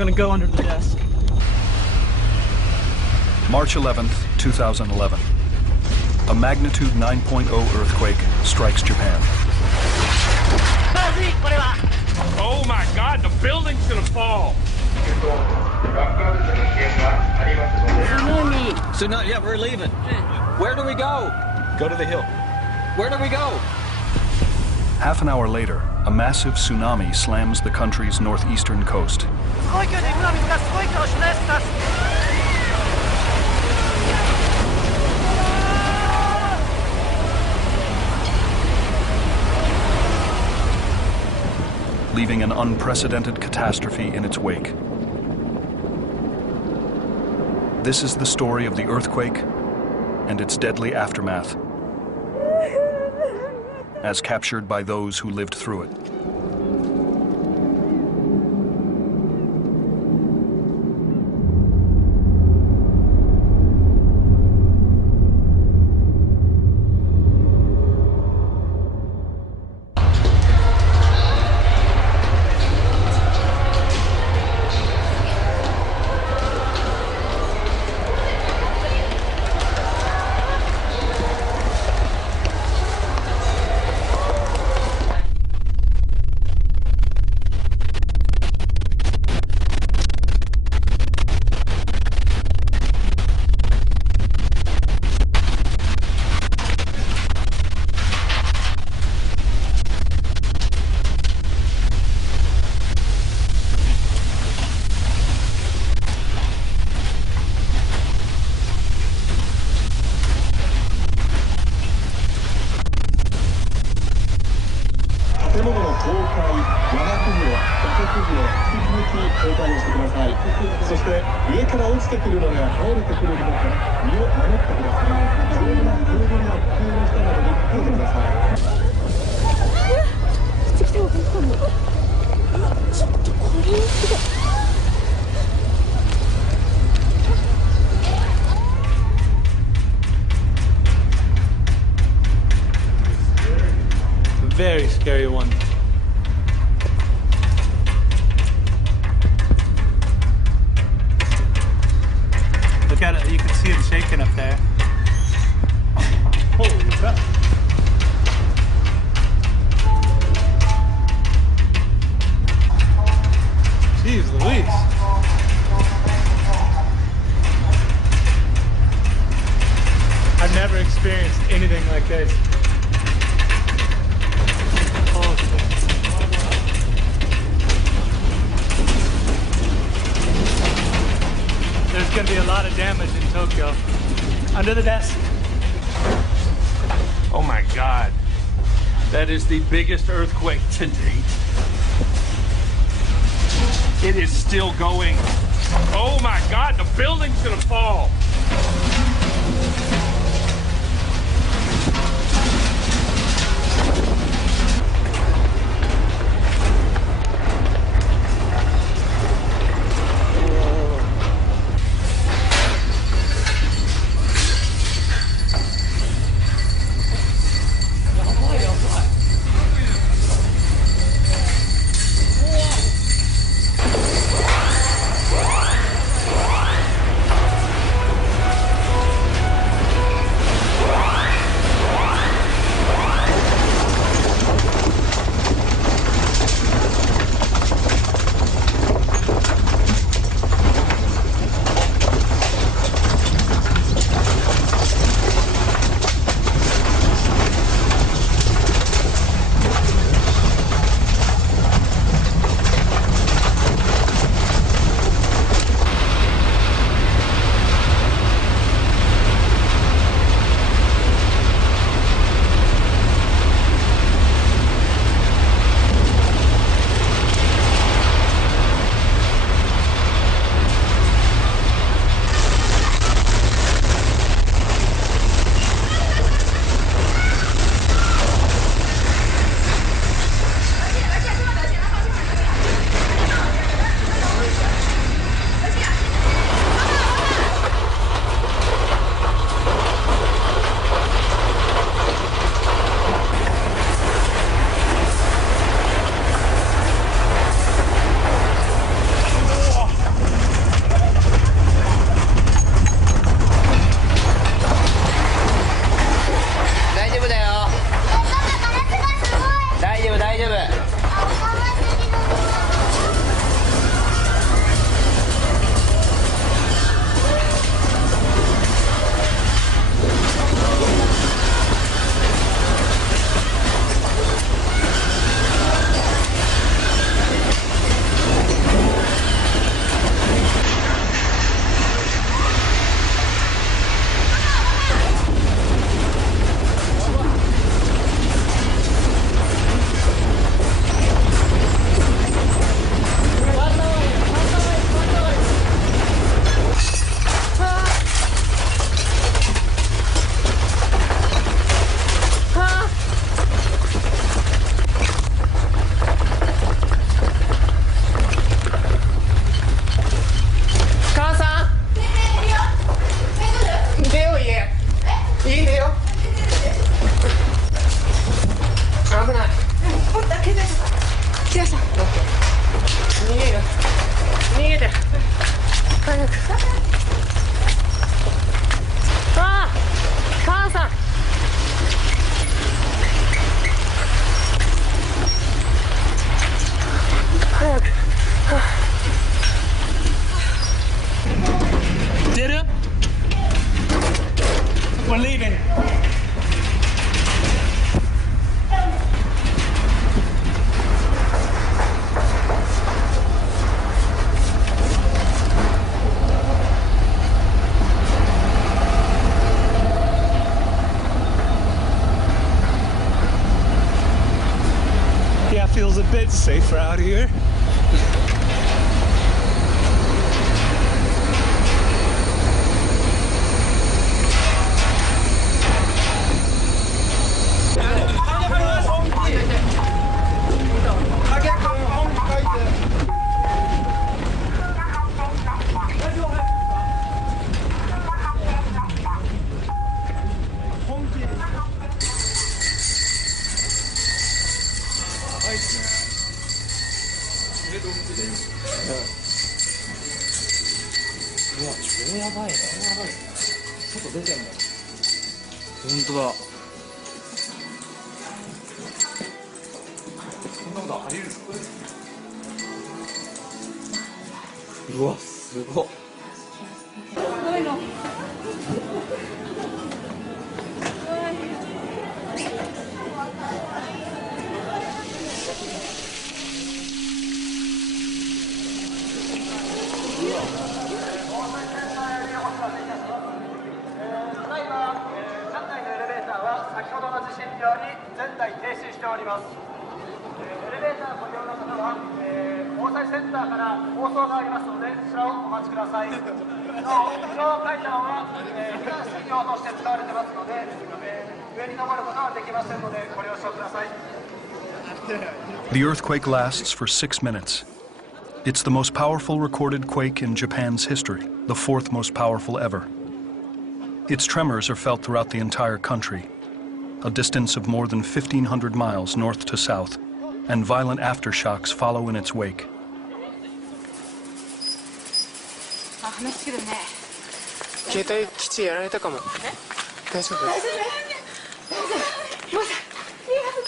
gonna go under the desk. March 11th, 2011. A magnitude 9.0 earthquake strikes Japan. Oh my God, the building's gonna fall! Tsunami, yeah, we're leaving. Where do we go? Go to the hill. Where do we go? Half an hour later, a massive tsunami slams the country's northeastern coast. Leaving an unprecedented catastrophe in its wake. This is the story of the earthquake and its deadly aftermath, as captured by those who lived through it. Very scary one. Look at it, you can see it shaking up there. Holy crap. Jeez Louise. I've never experienced anything like this. There's going to be a lot of damage in Tokyo. Under the desk. Oh my God. That is the biggest earthquake to date. It is still going. Oh my God, the building's gonna fall. in. Yeah, feels a bit safer out here.うわ、すごっ。先ほどの地震により全台停止しております。エレベーターご利用の方は、防災センターから放送がありますので、そちらをお待ちください。非常階段は、避難室用として使われてますので、上に登ることはできませんのでご了承ください。The earthquake lasts for 6 minutes. It's the most powerful recorded quake in Japan's history, the 4th most powerful ever. Its tremors are felt throughout the entire country, a distance of more than 1,500 miles north to south, and violent aftershocks follow in its wake. 話してるね。携帯基地やられたかも。大丈夫？大丈夫。もうさ、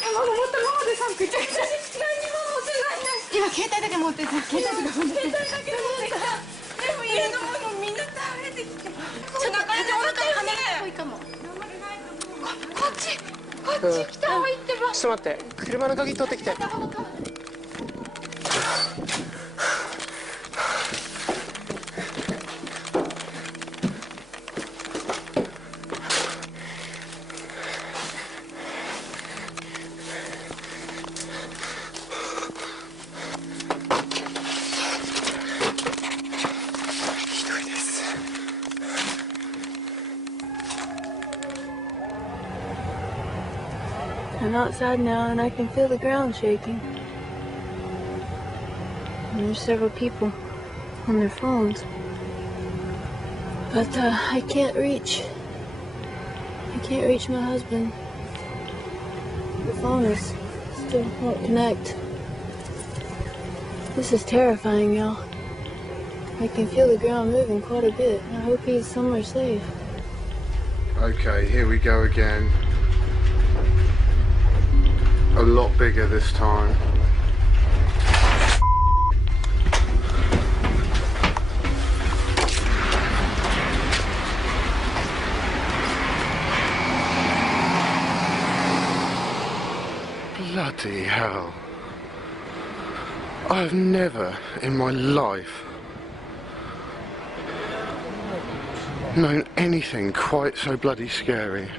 卵持ったままでさ、ぐちゃぐちゃで何にも持ってない。今携帯だけ持ってさ、携帯だけ持ってさ。でも家のものみんな倒れてきて。ちょっと中でお腹離れない方がいいかも。こっち来た方がいいってば。ちょっと待って、車の鍵取ってきて。I'm outside now and I can feel the ground shaking. And there's several people on their phones. But I can't reach my husband. The phone is still won't connect. This is terrifying, y'all. I can feel the ground moving quite a bit. I hope he's somewhere safe. Okay, here we go again. A lot bigger this time. Bloody hell. I've never in my life known anything quite so bloody scary.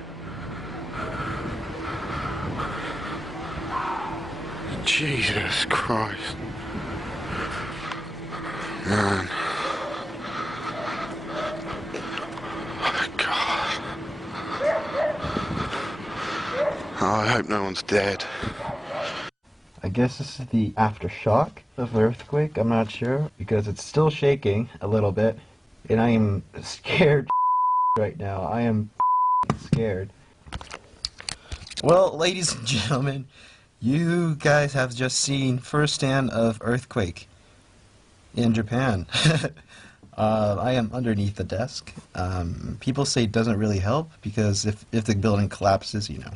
Jesus Christ. Man. Oh, God. Oh, I hope no one's dead. I guess this is the aftershock of the earthquake. I'm not sure because it's still shaking a little bit and I am scared right now. I am scared. Well, ladies and gentlemen, you guys have just seen firsthand of earthquake in Japan. I am underneath the desk. People say it doesn't really help because if the building collapses, you know,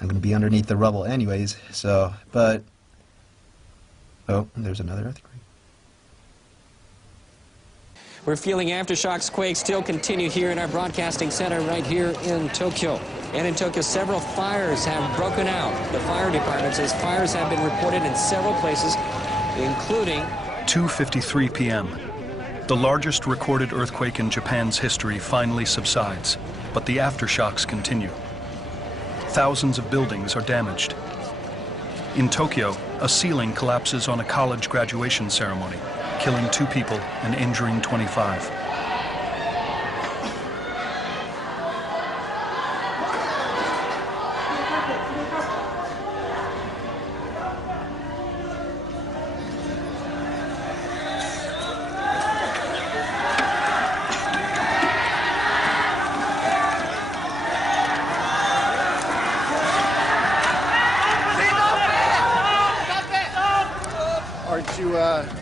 I'm going to be underneath the rubble anyways. So, but oh, there's another earthquake. We're feeling aftershocks, quakes still continue here in our broadcasting center right here in Tokyo. And in Tokyo, several fires have broken out. The fire department says fires have been reported in several places, including 2:53 p.m. The largest recorded earthquake in Japan's history finally subsides, but the aftershocks continue. Thousands of buildings are damaged. In Tokyo, a ceiling collapses on a college graduation ceremony, killing 2 people and injuring 25.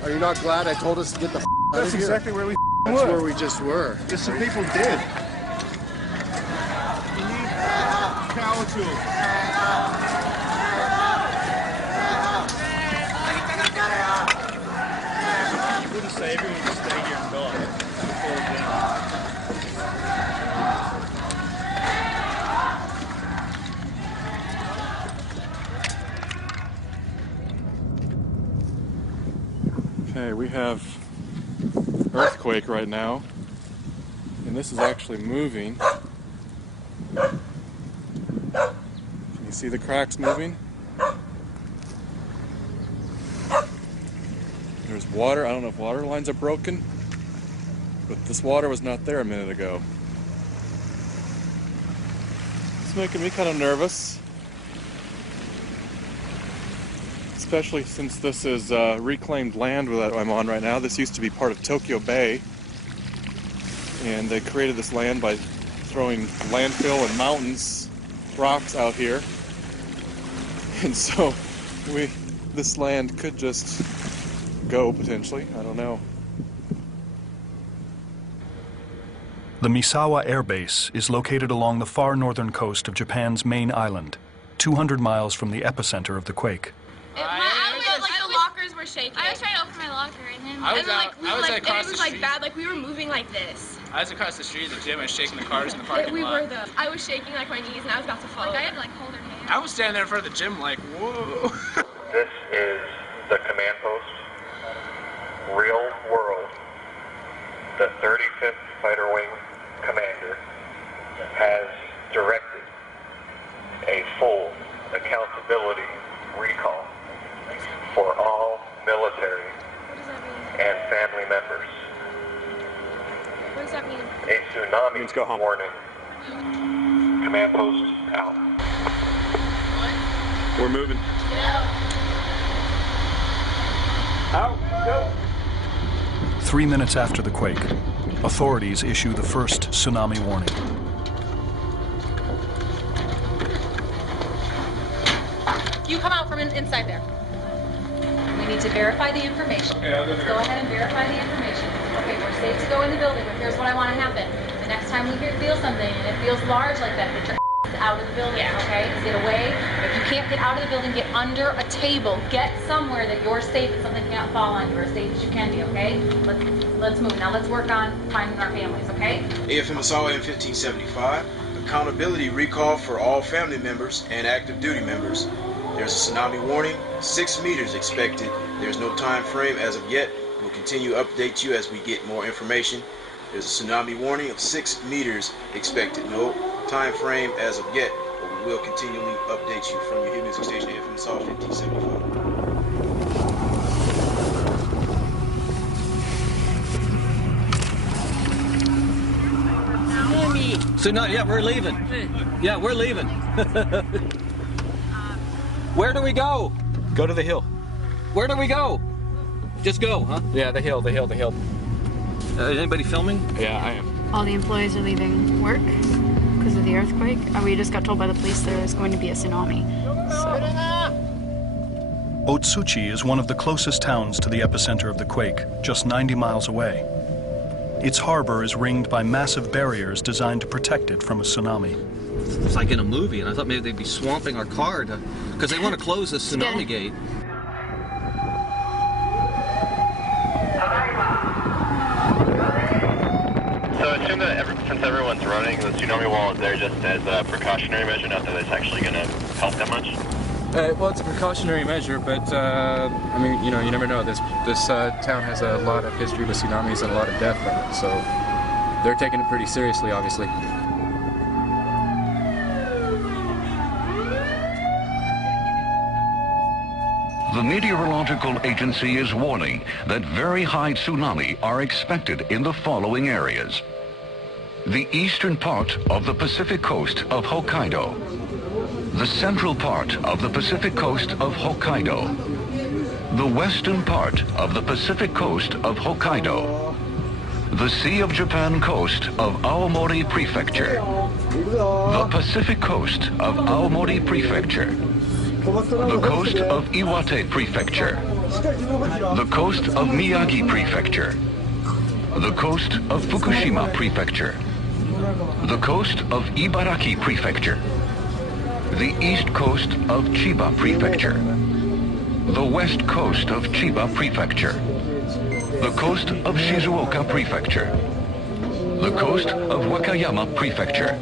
Are you not glad I told us to get the out of here? That's exactly where we That's were. where we just were. Just some people did. We need power tools. You wouldn't say everyone just stay here and die before it down. Okay, we have earthquake right now, and this is actually moving. Can you see the cracks moving? There's water. I don't know if water lines are broken, but this water was not there a minute ago. It's making me kind of nervous. Especially since this is reclaimed land that I'm on right now. This used to be part of Tokyo Bay, and they created this land by throwing landfill and mountains, rocks out here, and so this land could just go potentially. I don't know. The Misawa Air Base is located along the far northern coast of Japan's main island, 200 miles from the epicenter of the quake. The lockers were shaking. I was trying to open my locker and then it was like bad. Like we were moving like this. I was across the street at the gym. I was shaking the cars in the parking lot. I was shaking like my knees and I was about to fall. Like I had to like hold her hand. I was standing there in front of the gym like, whoa. This is the command post. Real world. The 35th Fighter Wing commander has directed a full accountability recall for all military and family members. What does that mean? A tsunami warning. Command post out. We're moving. Out. Go. 3 minutes after the quake, authorities issue the first tsunami warning. You come out from inside there. We need to verify the information. Okay, I'll go Let's go ahead and verify the information. Okay, we're safe to go in the building, but here's what I want to happen. The next time we feel something and it feels large like that, get your out of the building, okay? Get away. If you can't get out of the building, get under a table. Get somewhere that you're safe and something can't fall on you, or as safe as you can be, okay? Let's move. Now let's work on finding our families, okay? AFM Misawa M1575. Accountability recall for all family members and active duty members. There's a tsunami warning, 6 meters expected. There's no time frame as of yet. We'll continue to update you as we get more information. There's a tsunami warning of 6 meters expected. No time frame as of yet, but we will continually update you from your hit music station, AFM Misawa 1575. Tsunami, yeah, we're leaving. Yeah, we're leaving. Where do we go? Go to the hill. Where do we go? Just go, huh? Yeah, the hill. Is anybody filming? Yeah, I am. All the employees are leaving work because of the earthquake. We just got told by the police there is going to be a tsunami. Otsuchi is one of the closest towns to the epicenter of the quake, just 90 miles away. Its harbor is ringed by massive barriers designed to protect it from a tsunami. It's like in a movie, and I thought maybe they'd be swamping our car because they want to close the tsunami gate. running the tsunami wall is there just as a precautionary measure, not that it's actually going to help that much? Well, it's a precautionary measure, but I mean, you know, you never know. This town has a lot of history with tsunamis and a lot of death from it, so they're taking it pretty seriously, obviously. The Meteorological Agency is warning that very high tsunami are expected in the following areas. The eastern part of the Pacific coast of Hokkaido, the central part of the Pacific coast of Hokkaido, the western part of the Pacific coast of Hokkaido, the Sea of Japan coast of Aomori Prefecture, the Pacific coast of Aomori Prefecture, the coast of Iwate Prefecture, the coast of Miyagi Prefecture, the coast of Fukushima Prefecture, the coast of Ibaraki Prefecture, the east coast of Chiba Prefecture, the west coast of Chiba Prefecture, the coast of Shizuoka Prefecture, the coast of Wakayama Prefecture.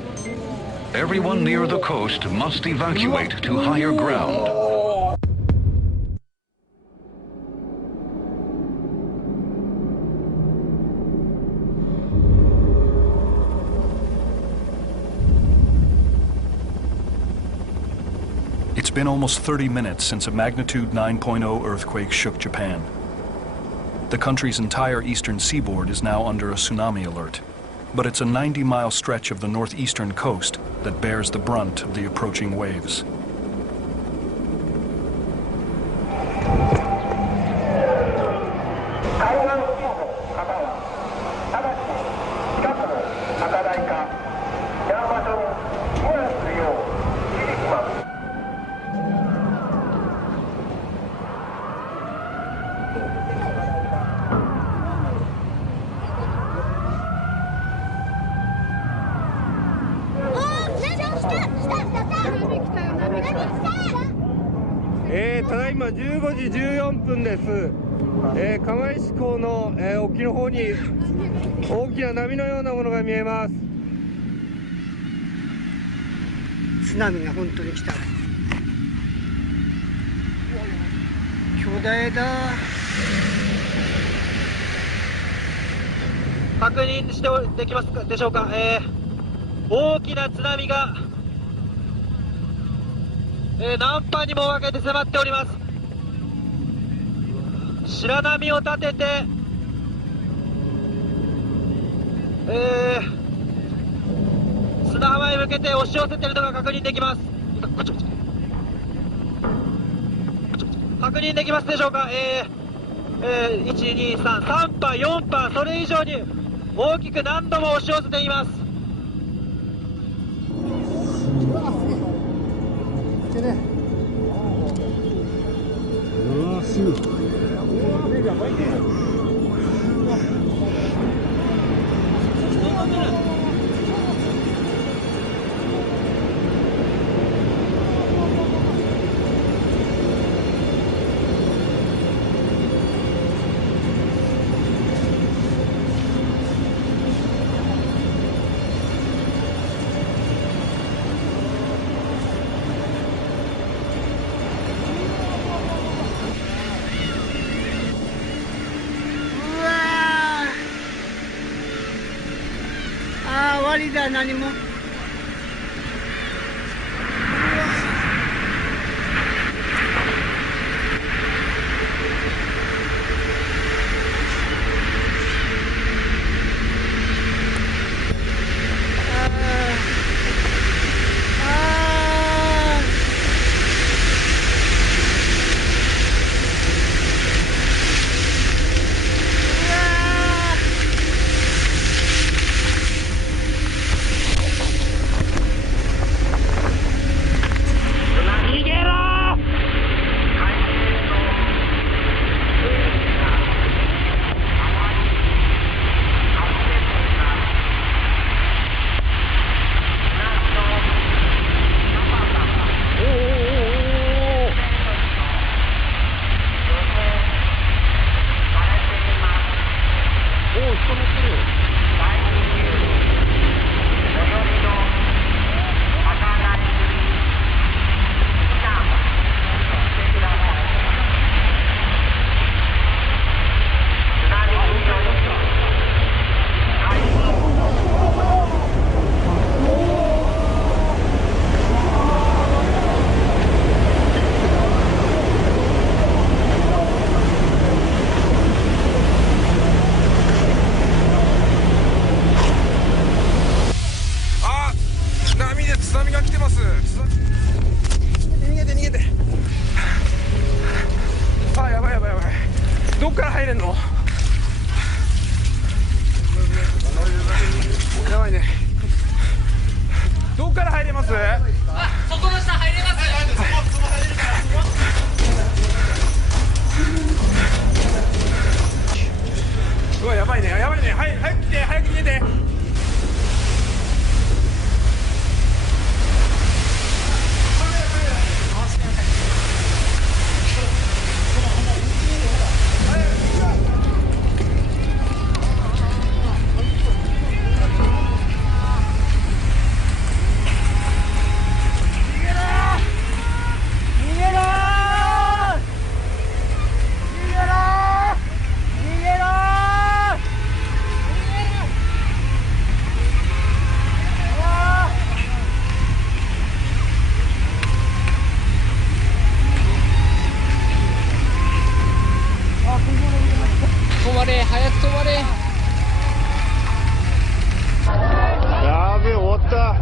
Everyone near the coast must evacuate to higher ground. It's been almost 30 minutes since a magnitude 9.0 earthquake shook Japan. The country's entire eastern seaboard is now under a tsunami alert, but it's a 90-mile stretch of the northeastern coast that bears the brunt of the approaching waves.ただいま15時14分です。釜石港の、沖の方に大きな波のようなものが見えます。津波が本当に来た。巨大だ。確認してできますでしょうか。大きな津波が何波にも分けて迫っております。白波を立てて、砂浜へ向けて押し寄せているのが確認できます。確認できますでしょうか。1、2、3、3波、4波、それ以上に大きく何度も押し寄せています。終わりだ、何も。ます。逃げて逃げて。あ、やばいやばいやばい。どっから入れんの？やばいね。どっから入れます？あ、そこの下入れます。うわ、やばいね、やばいね。はい、早く来て、早く逃げて。止まれ、早く止まれ。やべえ、終わった。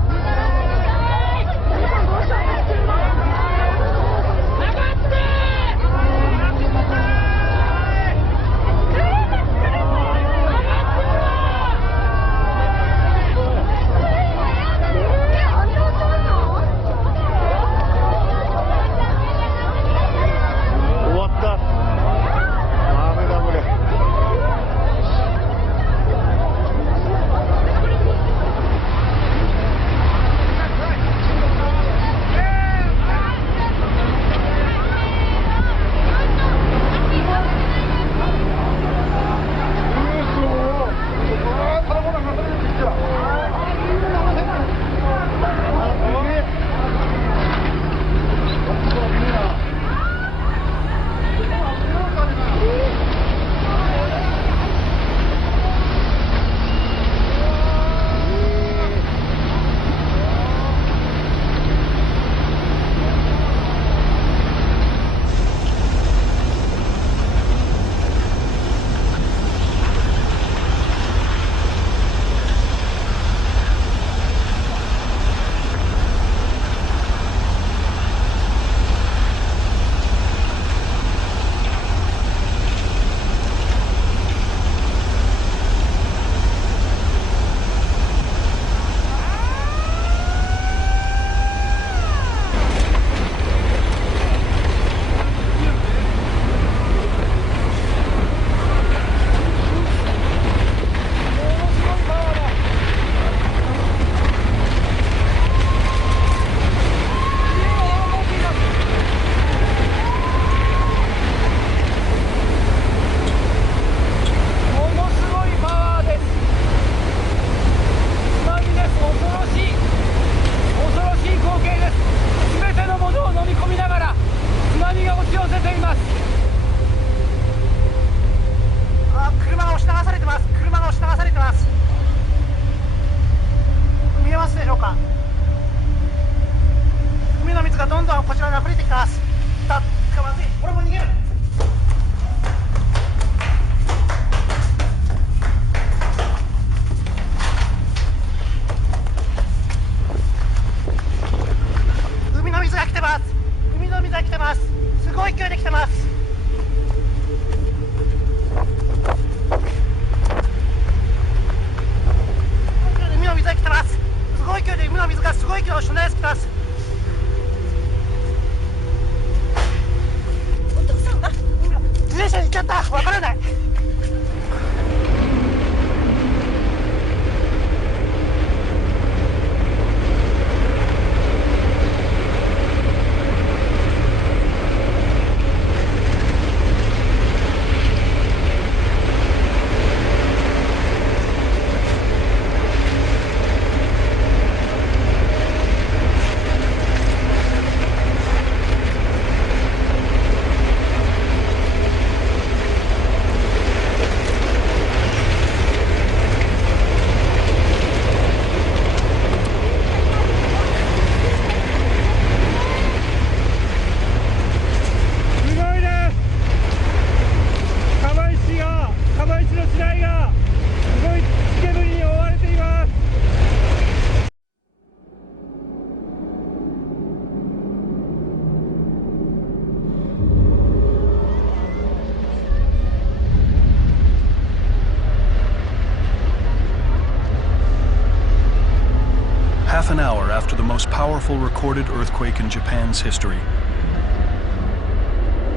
half an hour after the most powerful recorded earthquake in Japan's history.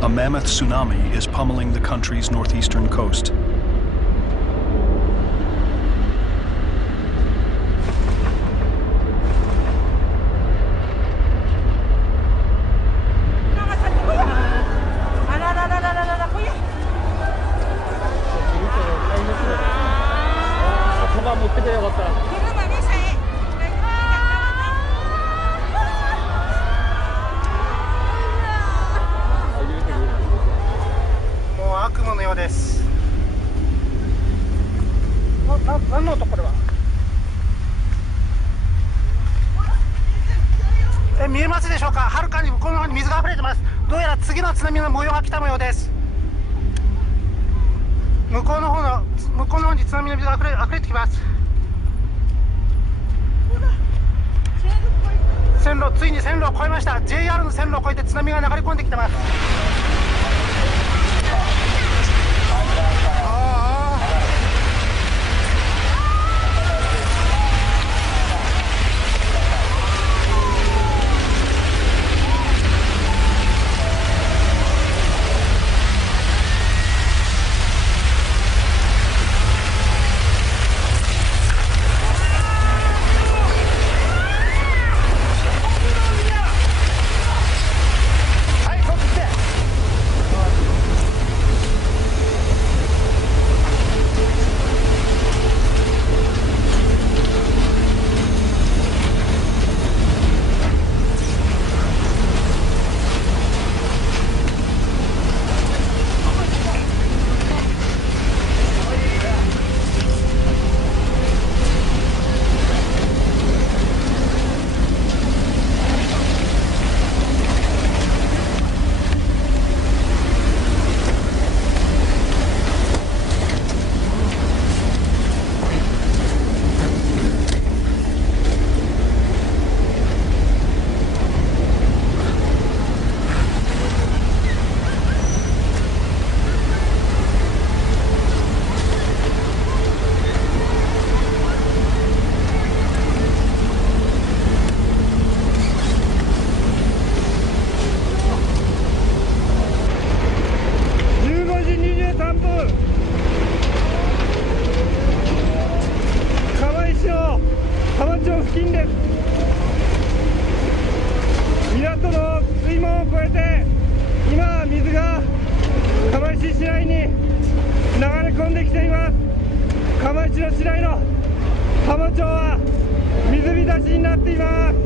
A mammoth tsunami is pummeling the country's northeastern coast.何の音これは。見えますでしょうか。はるかに向こうの方に水が溢れてます。どうやら次の津波の模様が来た模様です。向こうの方に津波の水が溢れてきます。ついに線路を越えました。 JR の線路を越えて津波が流れ込んできてます。港の水門を越えて今水が釜石市内に流れ込んできています。釜石の市内の浜町は水浸しになっています。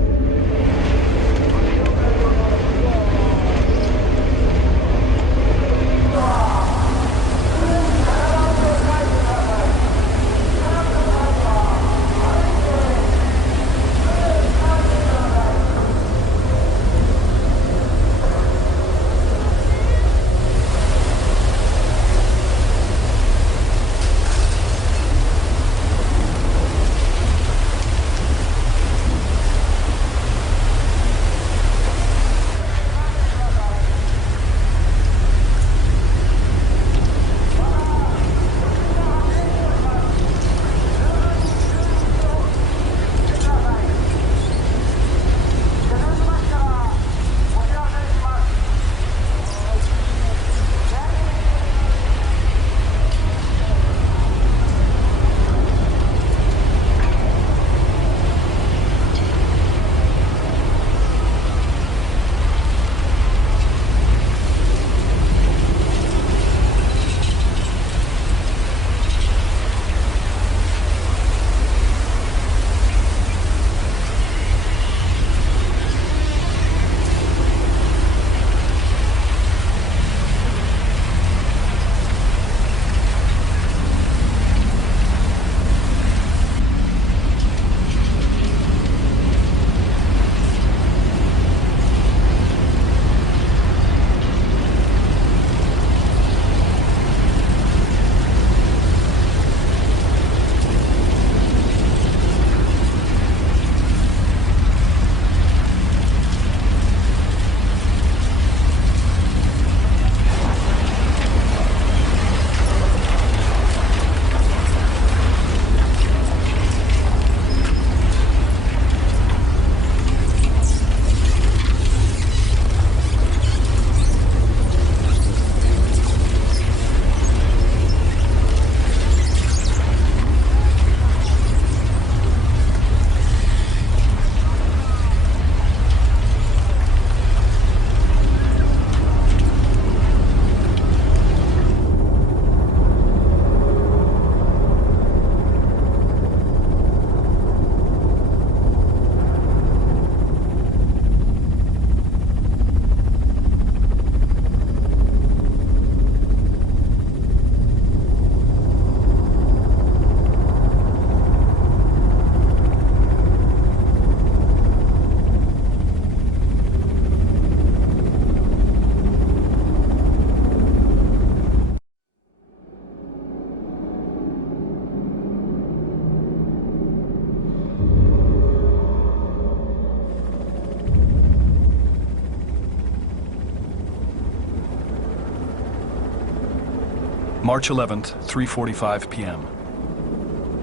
March 11th, 3:45 p.m.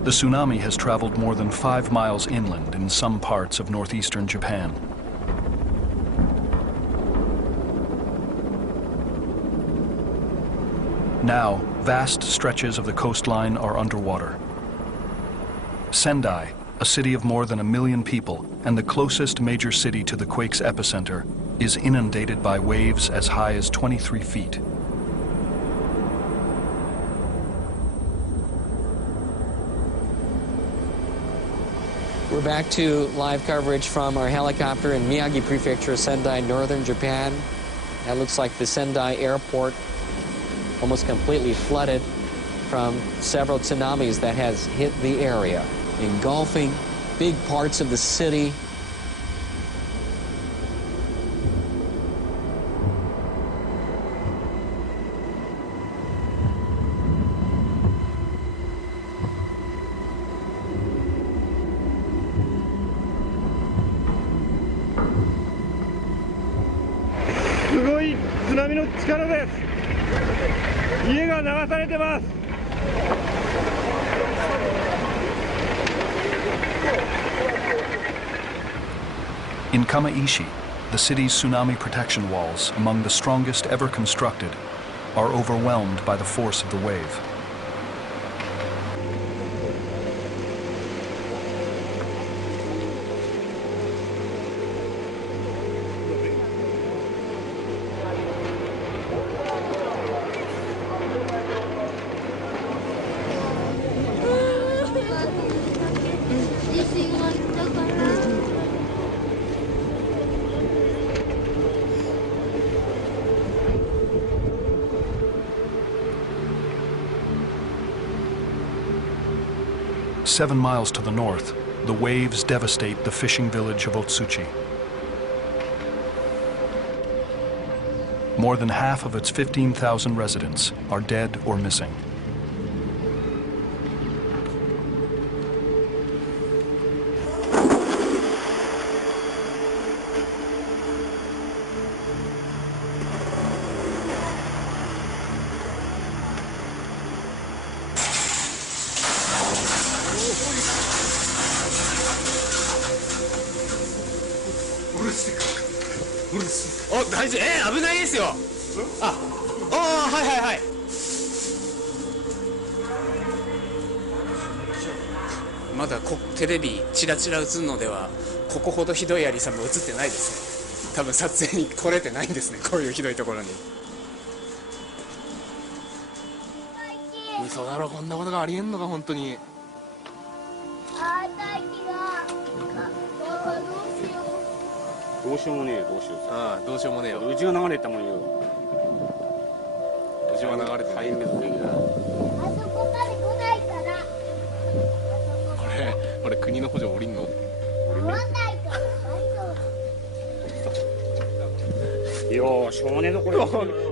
The tsunami has traveled more than 5 miles inland in some parts of northeastern Japan. Now, vast stretches of the coastline are underwater. Sendai, a city of more than 1 million people and the closest major city to the quake's epicenter, is inundated by waves as high as 23 feet. We're back to live coverage from our helicopter in Miyagi Prefecture, Sendai, northern Japan. That looks like the Sendai airport almost completely flooded from several tsunamis that has hit the area, engulfing big parts of the city. In Kamaishi, the city's tsunami protection walls, among the strongest ever constructed, are overwhelmed by the force of the wave. Seven miles to the north, the waves devastate the fishing village of Otsuchi. More than half of its 15,000 residents are dead or missing.まだテレビチラチラ映るのではここほどひどいありさも映ってないですね。多分撮影に来れてないんですね、こういうひどいところに。嘘だろ、こんなことがありえんのか本当に。どうしようもねえよ、どうしよう。ああ、どうしようもねえよ。うちが流れたもんよ。うちは流れてない。これ国の補助降りんの？いやー、しょうがねえのこれ。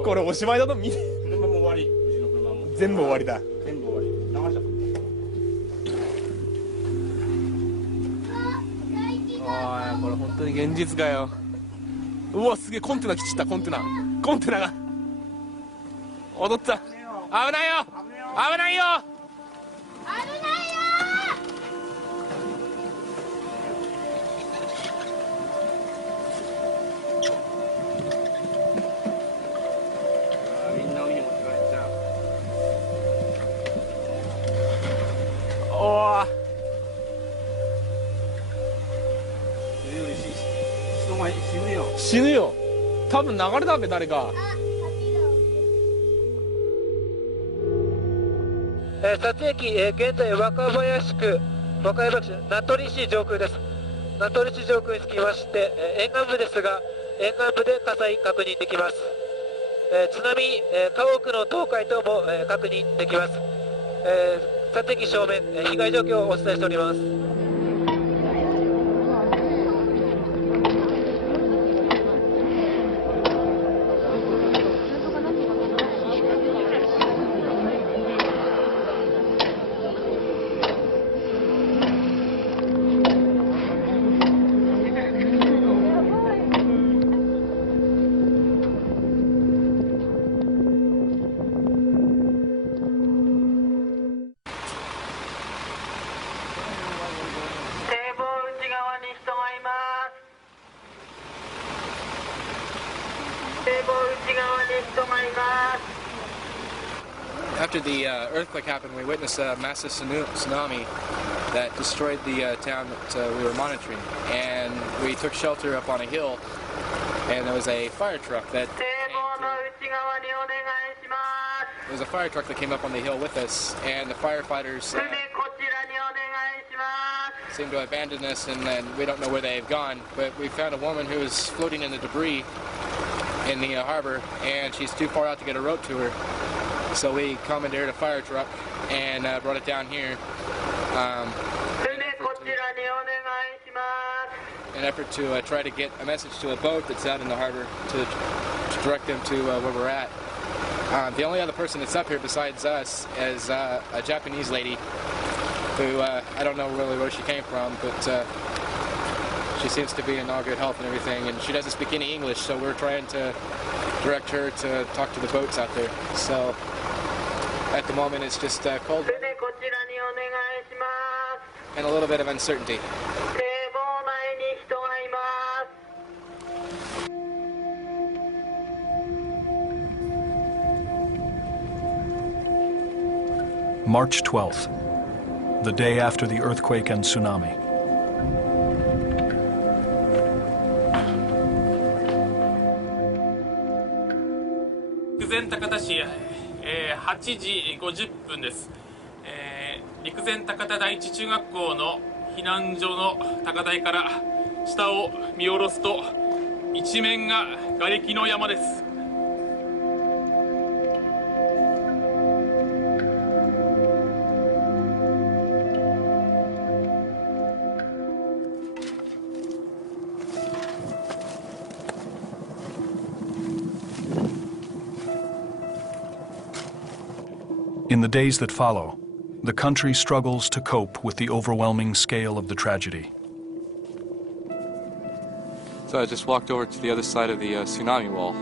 これおしまいだと見て。車も終わり。うちの車も。全部終わりだ。全部終わり。流しちゃった。おい、これ本当に現実かよ。うわ、すげえ、コンテナ来ちった、コンテナが踊った。危ないよ、危ないよ。みんな海に持ってかれちゃう。おー、死ぬよ。死ぬよ。多分流れだべ、誰か。撮影機、現在若林区名取市上空です。名取市上空につきまして、沿岸部ですが沿岸部で火災確認できます。津波、家屋の倒壊等も、確認できます。撮影機正面、被害状況をお伝えしております。After the earthquake happened, we witnessed a massive tsunami that destroyed the town that we were monitoring. And we took shelter up on a hill, and there was a fire truck that came up on the hill with us, and the firefighters seemed to abandon us, and then we don't know where they've gone. But we found a woman who was floating in the debris in the harbor, and she's too far out to get a rope to her. So we commandeered a fire truck and brought it down here in an effort to try to get a message to a boat that's out in the harbor to direct them to where we're at. The only other person that's up here besides us is a Japanese lady who I don't know really where she came from, but she seems to be in all good health and everything, and she doesn't speak any English, so we're trying to direct her to talk to the boats out there. So at the moment it's just cold and a little bit of uncertainty. March 12th, the day after the earthquake and tsunami.陸前高田市、8時50分です。陸前高田第一中学校の避難所の高台から下を見下ろすと一面が瓦礫の山です。In the days that follow, the country struggles to cope with the overwhelming scale of the tragedy. So I just walked over to the other side of the tsunami wall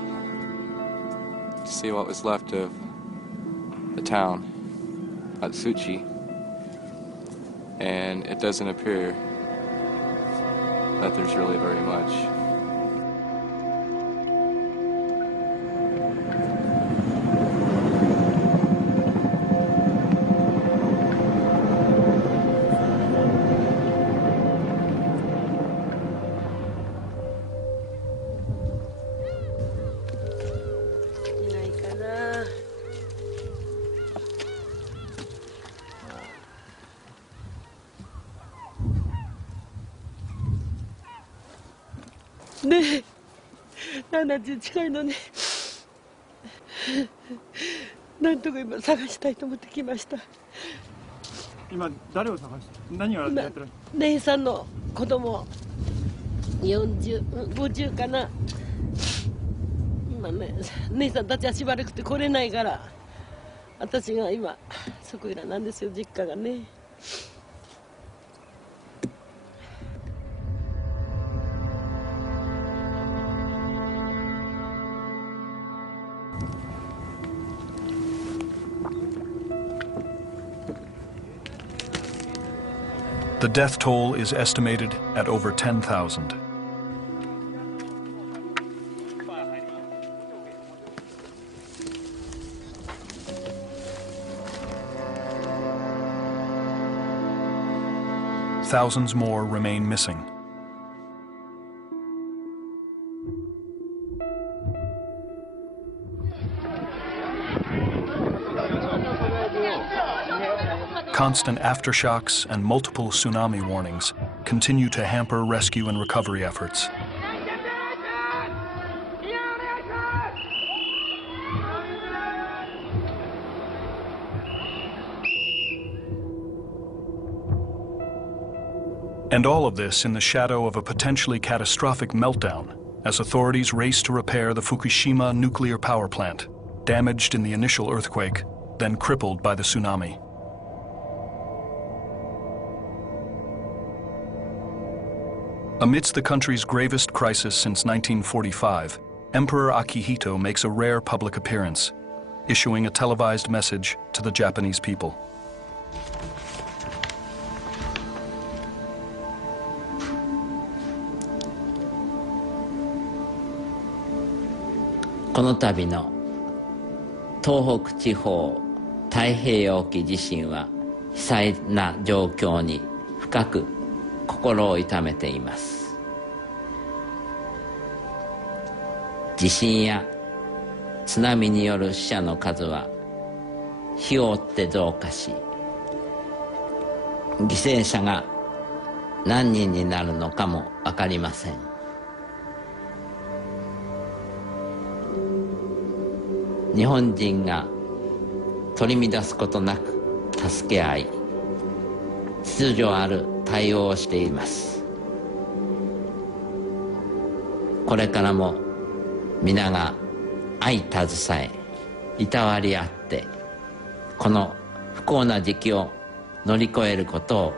to see what was left of the town, Atsuchi, and it doesn't appear that there's really very much.ねえ、70近いのね。なんとか今探したいと思ってきました。今誰を探して何をやってる？姉さんの子供40、50かな。今ね、姉さんたちはしばらくて来れないから、私が今そこいらなんですよ、実家がね。The death toll is estimated at over 10,000. Thousands more remain missing. Constant aftershocks and multiple tsunami warnings continue to hamper rescue and recovery efforts. And all of this in the shadow of a potentially catastrophic meltdown as authorities race to repair the Fukushima nuclear power plant, damaged in the initial earthquake, then crippled by the tsunami. Amidst the country's gravest crisis since 1945, Emperor Akihito makes a rare public appearance, issuing a televised message to the Japanese people. この度の東北地方太平洋沖地震は悲惨な状況に深く心を痛めています。地震や津波による死者の数は日を追って増加し、犠牲者が何人になるのかも分かりません。日本人が取り乱すことなく助け合い、秩序ある対応をしています。これからも皆が相携え、いたわり合ってこの不幸な時期を乗り越えることを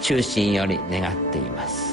衷心より願っています。